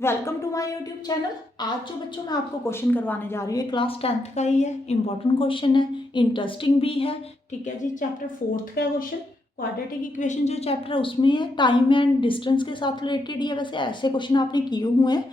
Welcome to my YouTube channel. आज जो बच्चों मैं आपको क्वेश्चन करवाने जा रही हूँ क्लास 10th का ही है। इम्पॉर्टेंट क्वेश्चन है, इंटरेस्टिंग भी है। ठीक है जी, चैप्टर 4th का क्वेश्चन क्वाड्रेटिक इक्वेशन जो चैप्टर है उसमें है, टाइम एंड डिस्टेंस के साथ रिलेटेड ही है। वैसे ऐसे क्वेश्चन आपने किए हुए हैं,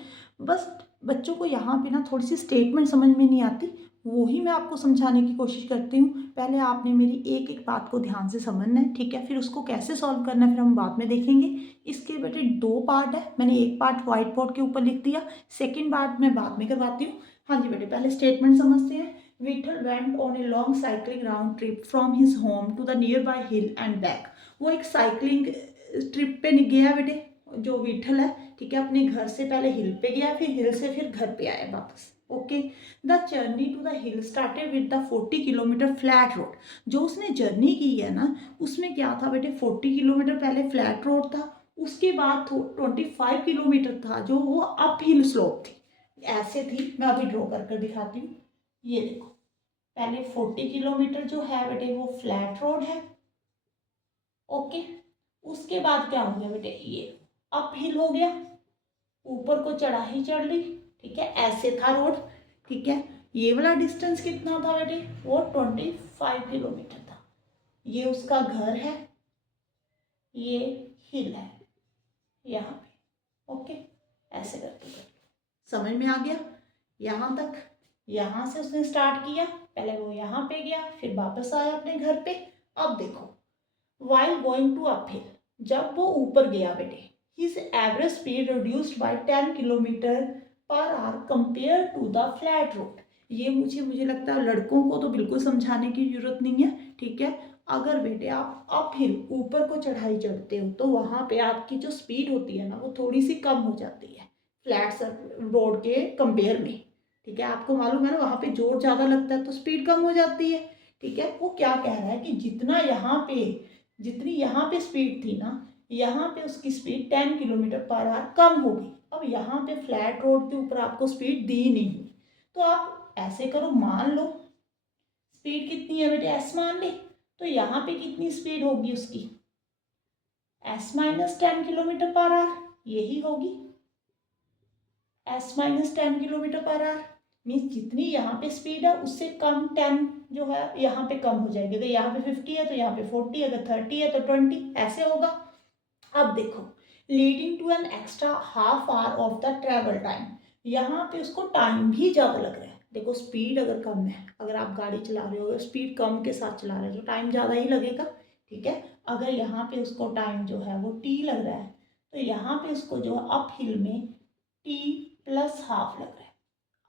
बस बच्चों को यहाँ पे ना थोड़ी सी स्टेटमेंट समझ में नहीं आती, वही मैं आपको समझाने की कोशिश करती हूँ। पहले आपने मेरी एक एक बात को ध्यान से समझना है, ठीक है, फिर उसको कैसे सॉल्व करना है फिर हम बाद में देखेंगे। इसके बेटे दो पार्ट है, मैंने एक पार्ट व्हाइट बोर्ड के ऊपर लिख दिया, सेकंड पार्ट मैं बाद में करवाती हूँ। हाँ जी बेटे, पहले स्टेटमेंट समझते हैं। Vitthal went on a long cycling round trip from his home to the nearby hill and back. वो एक साइकिलिंग ट्रिप पे गया बेटे, जो विठल है, ठीक है, अपने घर से पहले हिल पे गया, फिर हिल से फिर घर पे आया वापस। Okay, the journey to the hill started with the 40 kilometre flat road. जो उसने जर्नी की है ना, उसमें क्या था बेटे, 40 किलोमीटर पहले फ्लैट रोड था, उसके बाद 25 किलोमीटर था जो वो अप हिल स्लोप थी। ऐसे थी, मैं अभी ड्रॉ कर दिखाती हूँ। ये देखो, पहले 40 किलोमीटर जो है बेटे वो फ्लैट रोड है। ओके, उसके बाद क्या हो गया बेटे, ये अप हिल हो गया, ऊपर को चढ़ाई चढ़ ली। ठीक है, ऐसे था रोड। ठीक है, ये वाला डिस्टेंस कितना था बेटे, वो 25 किलोमीटर था। ये उसका घर है, ये हिल है यहाँ पे। ओके, ऐसे करके समझ में आ गया यहाँ तक। यहाँ से उसने स्टार्ट किया, पहले वो यहाँ पे गया, फिर वापस आया अपने घर पे। अब देखो, वाइल गोइंग टू अपहिल, जब वो ऊपर गया बेटे, his average speed reduced by 10 kilometre per hour compare to the flat road. ये मुझे लगता है लड़कों को तो बिल्कुल समझाने की जरूरत नहीं है। ठीक है, अगर बेटे आप अपहिल ऊपर को चढ़ाई चढ़ते हो तो वहाँ पे आपकी जो स्पीड होती है ना वो थोड़ी सी कम हो जाती है फ्लैट रोड के कंपेयर में। ठीक है, आपको मालूम है ना, वहाँ पे जोर ज़्यादा लगता है तो स्पीड कम हो जाती है। ठीक है, वो क्या कह रहा है कि जितनी यहाँ पे स्पीड थी ना, यहाँ पे उसकी स्पीड 10 किलोमीटर पर आवर कम होगी। अब यहाँ पे फ्लैट रोड के ऊपर आपको स्पीड दी नहीं हुई, तो आप ऐसे करो, मान लो स्पीड कितनी है बेटे, एस मान ली, तो यहाँ पे कितनी स्पीड होगी उसकी, S minus 10 kilometre per our, यही होगी S minus 10 kilometre per our. Means जितनी यहाँ पे स्पीड है उससे कम 10 जो है यहाँ पे कम हो जाएगी। अगर यहाँ पे 50 है तो यहाँ पे 40, अगर 30 है तो 20, ऐसे होगा। अब देखो, leading to an extra half hour of the travel time, यहाँ पे उसको टाइम भी ज़्यादा लग रहा है। देखो, स्पीड अगर कम है, अगर आप गाड़ी चला रहे हो, स्पीड कम के साथ चला रहे हो तो टाइम ज़्यादा ही लगेगा। ठीक है, अगर यहाँ पे उसको टाइम जो है वो टी लग रहा है, तो यहाँ पे उसको जो है अप हिल में टी प्लस हाफ लग रहा है।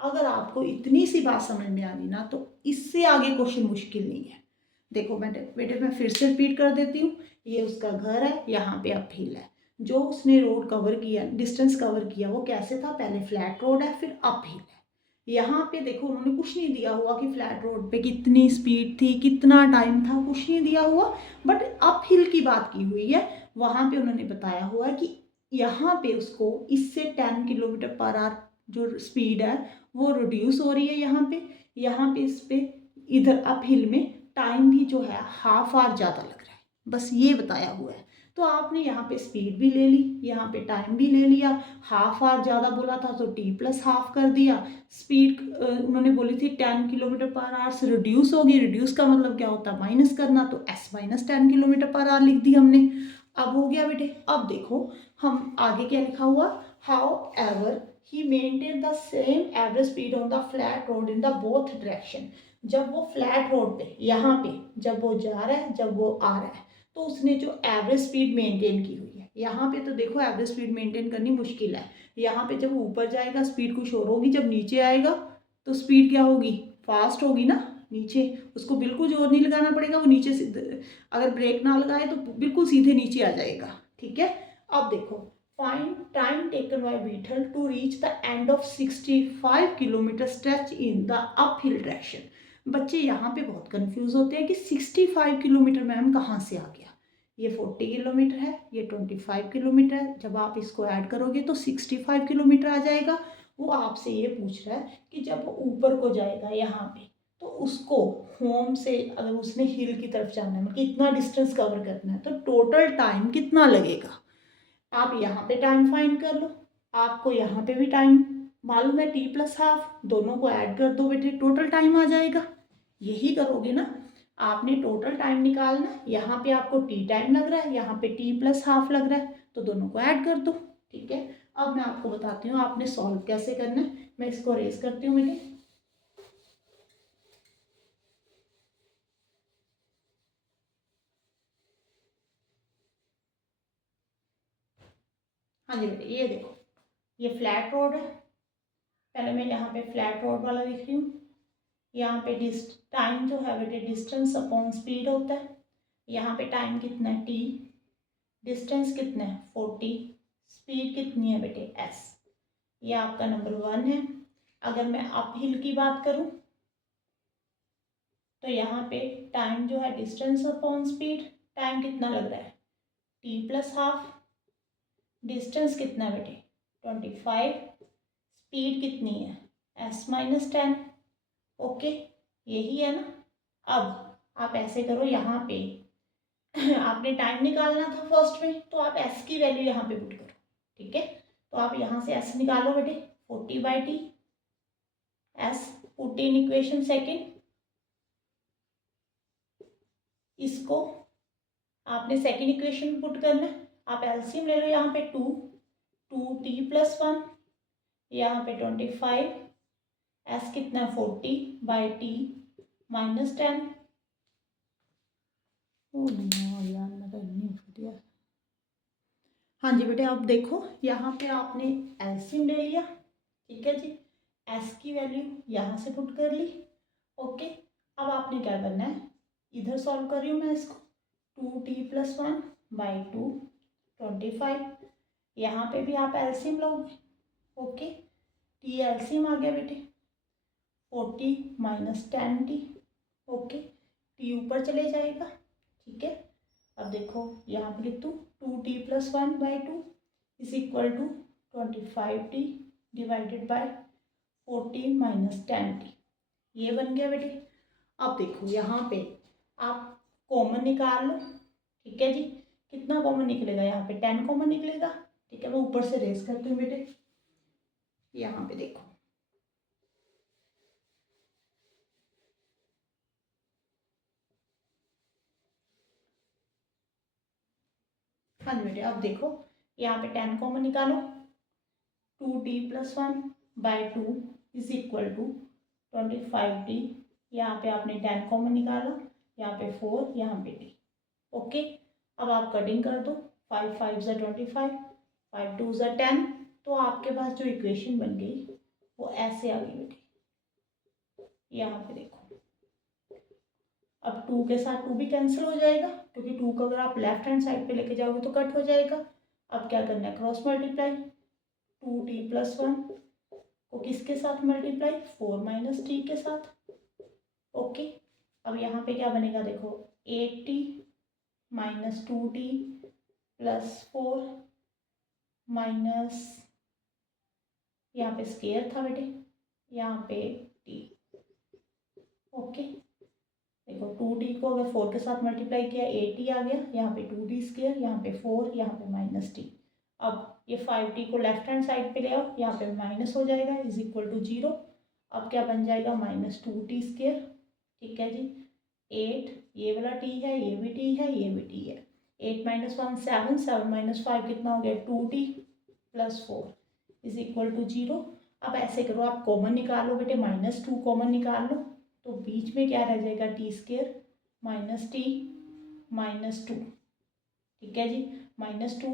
अगर आपको इतनी सी बात समझ में आ गई ना, तो इससे आगे क्वेश्चन मुश्किल नहीं है। देखो बेटे मैं फिर से रिपीट कर देती हूँ। ये उसका घर है, यहाँ पे अप हिल है। जो उसने रोड कवर किया, डिस्टेंस कवर किया, वो कैसे था, पहले फ्लैट रोड है फिर अप हिल है। यहाँ पे देखो, उन्होंने कुछ नहीं दिया हुआ कि फ्लैट रोड पे कितनी स्पीड थी, कितना टाइम था, कुछ नहीं दिया हुआ। बट अप हिल की बात की हुई है, वहाँ पे उन्होंने बताया हुआ है कि यहाँ पे उसको इससे 10 किलोमीटर पर आवर जो स्पीड है वो रिड्यूस हो रही है। यहाँ पे इस पे इधर अप हिल में टाइम भी जो है हाफ आवर ज़्यादा लग रहा है, बस ये बताया हुआ है। तो आपने यहाँ पे स्पीड भी ले ली, यहाँ पे टाइम भी ले लिया। हाफ आवर ज़्यादा बोला था तो टी प्लस हाफ कर दिया। स्पीड उन्होंने बोली थी 10 किलोमीटर पर आवर से रिड्यूस होगी, रिड्यूस का मतलब क्या होता है, माइनस करना, तो S minus 10 kilometre per our लिख दी हमने। अब हो गया बेटे। अब देखो हम आगे क्या लिखा हुआ, how ever he maintained the same average speed on the flat road in the both direction। जब वो फ्लैट रोड पे, यहाँ पे जब वो जा रहा है, जब वो आ रहा है, तो उसने जो एवरेज स्पीड मेंटेन की हुई है। यहाँ पे तो देखो एवरेज स्पीड मेंटेन करनी मुश्किल है। यहाँ पे जब ऊपर जाएगा स्पीड कुछ और होगी, जब नीचे आएगा तो स्पीड क्या होगी, फास्ट होगी ना। नीचे उसको बिल्कुल जोर नहीं लगाना पड़ेगा, वो नीचे से अगर ब्रेक ना लगाए तो बिल्कुल सीधे नीचे आ जाएगा। ठीक है, अब देखो, find time taken by Beetle to reach the end of 65 kilometre stretch in the uphill direction। बच्चे यहाँ पे बहुत कंफ्यूज होते हैं कि 65 किलोमीटर मैम कहाँ से आ गया। ये 40 किलोमीटर है, ये 25 किलोमीटर है, जब आप इसको ऐड करोगे तो 65 किलोमीटर आ जाएगा। वो आपसे ये पूछ रहा है कि जब वो ऊपर को जाएगा यहाँ पे, तो उसको होम से अगर उसने हिल की तरफ जाना है, मतलब कितना डिस्टेंस कवर करना है, तो टोटल टाइम कितना लगेगा। आप यहाँ पे टाइम फाइंड कर लो। आपको यहाँ पे भी टाइम मालूम है टी प्लस हाफ, दोनों को ऐड कर दो बेटे, टोटल टाइम आ जाएगा। यही करोगे ना, आपने टोटल टाइम निकालना, यहाँ पे आपको टी टाइम लग रहा है, यहाँ पे टी प्लस हाफ लग रहा है, तो दोनों को ऐड कर दो। ठीक है, अब मैं आपको बताती हूँ आपने सॉल्व कैसे करना है। मैं इसको रेज करती हूँ बेटे। हाँ जी बेटे, ये देखो, ये फ्लैट रोड है। पहले मैं यहाँ पे फ्लैट रोड वाला लिख रही हूँ। यहाँ पे टाइम जो है बेटे डिस्टेंस अपॉन स्पीड होता है। यहाँ पे टाइम कितना है टी, डिस्टेंस कितना है 40, स्पीड कितनी है बेटे एस। ये आपका नंबर 1 है। अगर मैं अप हिल की बात करूँ तो यहाँ पे टाइम जो है डिस्टेंस अपॉन स्पीड, टाइम कितना लग रहा है टी प्लस हाफ, डिस्टेंस कितना है बेटे 25, स्पीड कितनी है एस माइनस 10। ओके, यही है ना। अब आप ऐसे करो, यहाँ पे आपने टाइम निकालना था फर्स्ट में, तो आप एस की वैल्यू यहाँ पे पुट करो। ठीक है, तो आप यहाँ से एस निकालो बेटे, 40/t S, put in equation second. इसको आपने सेकेंड इक्वेशन पुट करना है। आप एलसीएम ले लो, यहाँ पे 2t + 1, यहाँ पे 25, एस कितना 40/t -10। यार मैं तो नहीं दिया। हाँ जी बेटे, अब देखो यहाँ पे आपने एलसीएम ले लिया। ठीक है जी, एस की वैल्यू यहाँ से पुट कर ली। ओके, अब आपने क्या करना है, इधर सॉल्व कर रही हूँ मैं इसको, 2t + 1/2 25, यहाँ पे भी आप एलसीएम लोगे। ओके, टी एलसीएम आ गया बेटे, 40 - 10t। ओके, टी ऊपर चले जाएगा। ठीक है, अब देखो यहाँ पे लिख दूँ 2t + 1/2 = 25t divided by 40 - 10t। ये बन गया बेटे। अब देखो यहाँ पे आप कॉमन निकाल लो। ठीक है जी, कितना कॉमन निकलेगा, यहाँ पे 10 कॉमन निकलेगा। ठीक है, मैं ऊपर से रेस करती हूँ बेटे। यहाँ पे देखो, हाँ जी बेटे, अब देखो यहाँ पे 10 कॉमन निकालो, 2t + 1/2 = 25t। यहाँ पे आपने 10 कॉमन निकाला, यहाँ पे 4, यहाँ पे t। ओके, अब आप कटिंग कर दो, 5 × 5 = 25, 5 × 2 = 10। तो आपके पास जो इक्वेशन बन गई वो ऐसे आ गई बेटी। यहाँ पे देखो, अब 2 के साथ 2 भी कैंसिल हो जाएगा, क्योंकि 2 को अगर आप लेफ्ट हैंड साइड पे लेके जाओगे तो कट हो जाएगा। अब क्या करना है, क्रॉस मल्टीप्लाई, 2t + 1 को किसके साथ मल्टीप्लाई, 4 - t के साथ। ओके, अब यहाँ पे क्या बनेगा देखो, 8t - 2t + 4 माइनस, यहाँ पे स्केयर था बेटे, यहाँ पे t। ओके, देखो 2t को अगर 4 के साथ मल्टीप्लाई किया 8t आ गया, यहाँ पे 2t², यहाँ पे 4, यहाँ पे -t। अब ये 5t को लेफ्ट हैंड साइड पे ले आओ, यहाँ पे माइनस हो जाएगा, = 0। अब क्या बन जाएगा, -2t²। ठीक है जी, 8, ये वाला t है, ये भी t है, ये भी t है। 8 - 1 7, 7 - 5 कितना हो गया, 2t + 4 = 0। अब ऐसे करो, आप कॉमन निकालो बेटे, -2 कॉमन निकाल लो, तो बीच में क्या रह जाएगा, t² -t -2। ठीक है जी, -2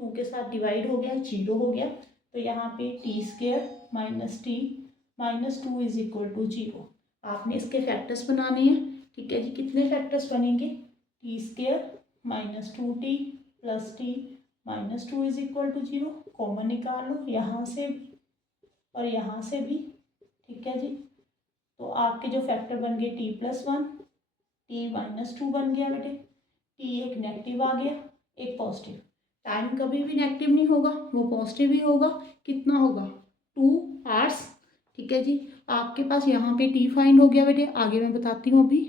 2 के साथ डिवाइड हो गया, 0 हो गया, तो यहाँ पे t² -t -2 = 0। आपने इसके फैक्टर्स बनाने हैं। ठीक है जी, कितने फैक्टर्स बनेंगे, t² -2t + t -2 = 0। कॉमन निकाल लो, यहाँ से भी और यहाँ से भी। ठीक है जी, तो आपके जो फैक्टर बन गए t + 1, t -2 बन गया बेटे, t एक नेगेटिव आ गया, एक पॉजिटिव। टाइम कभी भी नेगेटिव नहीं होगा, वो पॉजिटिव ही होगा। कितना होगा, 2 आवर्स। ठीक है जी, आपके पास यहाँ पे t फाइंड हो गया बेटे, आगे मैं बताती हूँ अभी।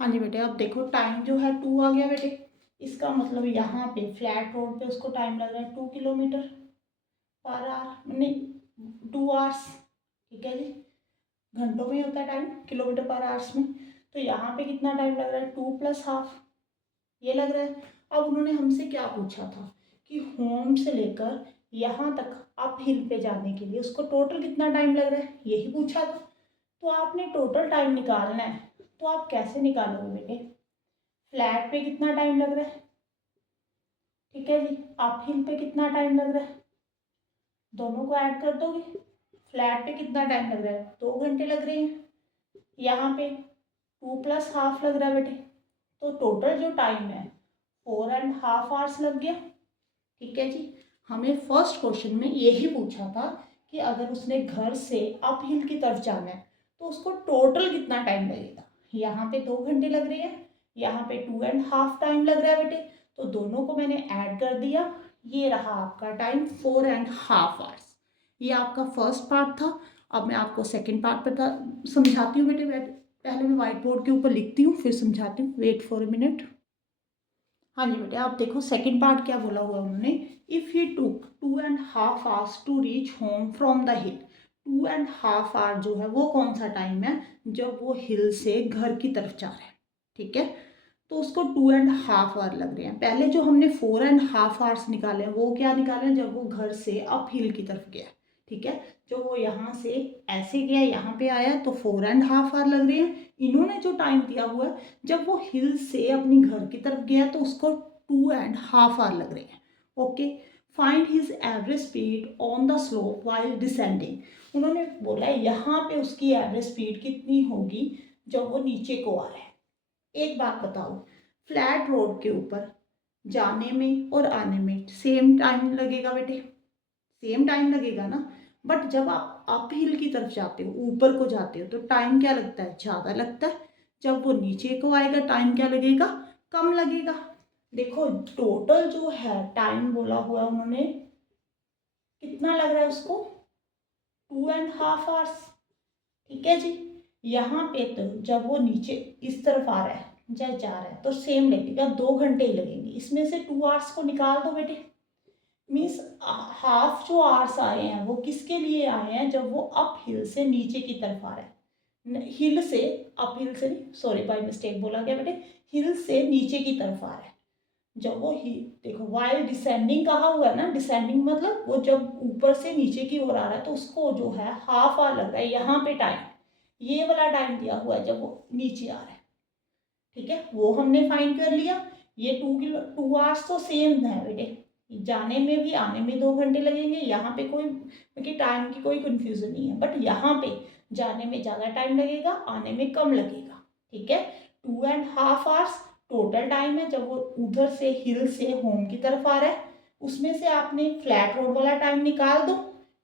हाँ जी बेटे, अब देखो टाइम जो है 2 आ गया बेटे, इसका मतलब यहाँ पे फ्लैट रोड पे उसको टाइम लग रहा है 2 किलोमीटर पर आवर, नहीं 2 आवर्स, ठीक है जी, घंटों में होता है टाइम, किलोमीटर पर आवर्स में। तो यहाँ पे कितना टाइम लग रहा है, 2 + हाफ ये लग रहा है। अब उन्होंने हमसे क्या पूछा था कि होम से लेकर यहाँ तक अप हिल पे जाने के लिए उसको टोटल कितना टाइम लग रहा है, यही पूछा था। तो आपने टोटल टाइम निकालना है, तो आप कैसे निकालोगे बेटे, फ्लैट पे कितना टाइम लग रहा है, ठीक है जी, अप हिल पे कितना टाइम लग रहा है, दोनों को ऐड कर दोगे। फ्लैट पे कितना टाइम लग रहा है, 2 घंटे लग रहे हैं, यहाँ पे 2 + हाफ लग रहा है बेटे, तो टोटल जो टाइम है 4.5 आवर्स लग गया, ठीक है जी। हमें फर्स्ट क्वेश्चन में यही पूछा था कि अगर उसने घर से अप हिल की तरफ जाना है तो उसको टोटल कितना टाइम लगेगा। यहाँ पे 2 घंटे लग रहे हैं, यहाँ पे 2.5 टाइम लग रहा है बेटे, तो दोनों को मैंने ऐड कर दिया, ये रहा आपका टाइम 4.5 आवर्स। ये आपका फर्स्ट पार्ट था। अब मैं आपको सेकेंड पार्ट बता समझाती हूँ बेटे, पहले मैं व्हाइट बोर्ड के ऊपर लिखती हूँ फिर समझाती हूँ, वेट फॉर अ मिनट। हाँ जी बेटे, आप देखो सेकंड पार्ट क्या बोला हुआ उन्होंने, if he took 2.5 hours to reach home from the hill. 2.5 hour जो है वो कौन सा टाइम है, जब वो हिल से घर की तरफ जा रहे हैं, ठीक है। तो उसको 2.5 आवर लग रहे हैं। पहले जो हमने 4.5 आवर्स निकाले हैं वो क्या निकाले हैं, जब वो घर से अप हिल की तरफ गया, ठीक है। जो वो यहाँ से ऐसे गया यहाँ पे आया तो 4.5 आवर लग रहे हैं। इन्होंने जो टाइम दिया हुआ है, जब वो हिल से अपनी घर की तरफ गया तो उसको 2.5 आवर लग रहे हैं। Okay, find his average speed on the slope while descending. उन्होंने बोला यहाँ पे उसकी एवरेज स्पीड कितनी होगी जब वो नीचे को आ रहा है। एक बात बताओ, फ्लैट रोड के ऊपर जाने में और आने में सेम टाइम लगेगा बेटे, सेम टाइम लगेगा ना। बट जब आप अप हिल की तरफ जाते हो, ऊपर को जाते हो, तो टाइम क्या लगता है, ज़्यादा लगता है। जब वो नीचे को आएगा टाइम क्या लगेगा, कम लगेगा। देखो टोटल जो है टाइम बोला हुआ उन्होंने, कितना लग रहा है उसको, 2.5 आवर्स, ठीक है जी। यहाँ पे तो जब वो नीचे इस तरफ आ रहा है जा रहा है तो सेम लगेगा, 2 घंटे ही लगेंगे। इसमें से 2 आवर्स को निकाल दो बेटे, मीन्स हाफ जो आवर्स आए हैं वो किसके लिए आए हैं, जब वो अप हिल से नीचे की तरफ आ रहा है, हिल से अप हिल से नहीं, सॉरी बाय मिस्टेक बोला गया बेटे, हिल से नीचे की तरफ आ रहा है। जब वो देखो वाइल डिसेंडिंग कहा हुआ है ना, डिसेंडिंग मतलब वो जब ऊपर से नीचे की ओर आ रहा है तो उसको जो है हाफ आवर लग रहा है। यहाँ पे टाइम ये वाला टाइम दिया हुआ है जब वो नीचे आ रहा है, ठीक है, वो हमने फाइंड कर लिया। ये 2 आवर्स तो सेम है बेटे, जाने में भी आने में 2 घंटे लगेंगे। यहाँ पे कोई टाइम की कोई कंफ्यूजन नहीं है, बट यहाँ पे जाने में ज़्यादा टाइम लगेगा, आने में कम लगेगा, ठीक है। 2.5 आवर्स टोटल टाइम है जब वो उधर से हिल से होम की तरफ आ रहा है। उसमें से आपने फ्लैट रोड वाला टाइम निकाल दो,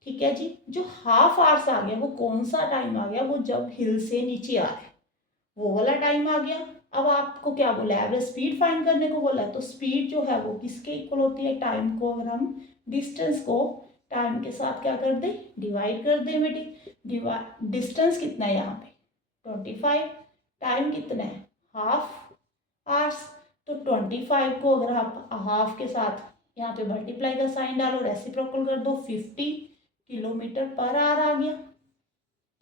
ठीक है जी। जो हाफ आवर्स आ गया वो कौन सा टाइम आ गया, वो जब हिल से नीचे आ रहा है वो वाला टाइम आ गया। अब आपको क्या बोला है, एवरेज स्पीड फाइंड करने को बोला है, तो स्पीड जो है वो किसके इक्वल होती है, टाइम को अगर हम डिस्टेंस को टाइम के साथ क्या कर दे, डिवाइड कर दे बेटी। डिस्टेंस कितना है यहाँ पे 25, टाइम कितना है हाफ आवर्स, तो 25 को अगर आप हाफ के साथ यहाँ पे मल्टीप्लाई का साइन डालो, रेसिप्रोकल कर दो, 50 किलोमीटर पर आवर आ गया,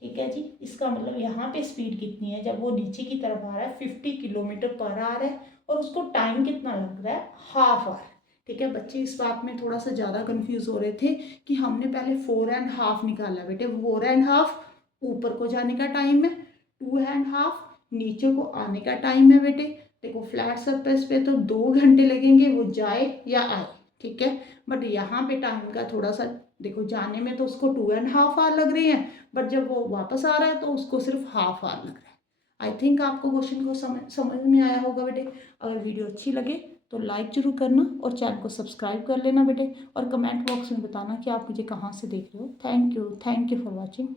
ठीक है जी। इसका मतलब यहाँ पे स्पीड कितनी है, जब वो नीचे की तरफ आ रहा है 50 किलोमीटर पर आवर है, और उसको टाइम कितना लग रहा है, हाफ आवर, ठीक है। बच्चे इस बात में थोड़ा सा ज़्यादा कंफ्यूज हो रहे थे कि हमने पहले 4.5 निकाला बेटे, 4.5 ऊपर को जाने का टाइम है, 2.5 नीचे को आने का टाइम है बेटे। देखो फ्लैट सरफेस पे तो 2 घंटे लगेंगे वो जाए या आए, ठीक है। बट यहाँ पे टाइम का थोड़ा सा देखो, जाने में तो उसको 2.5 आवर लग रही हैं, बट जब वो वापस आ रहा है तो उसको सिर्फ हाफ आवर लग रहा है। आई थिंक आपको क्वेश्चन को समझ में आया होगा बेटे। अगर वीडियो अच्छी लगे तो लाइक जरूर करना और चैनल को सब्सक्राइब कर लेना बेटे, और कमेंट बॉक्स में बताना कि आप मुझे कहाँ से देख रहे हो। Thank you for watching.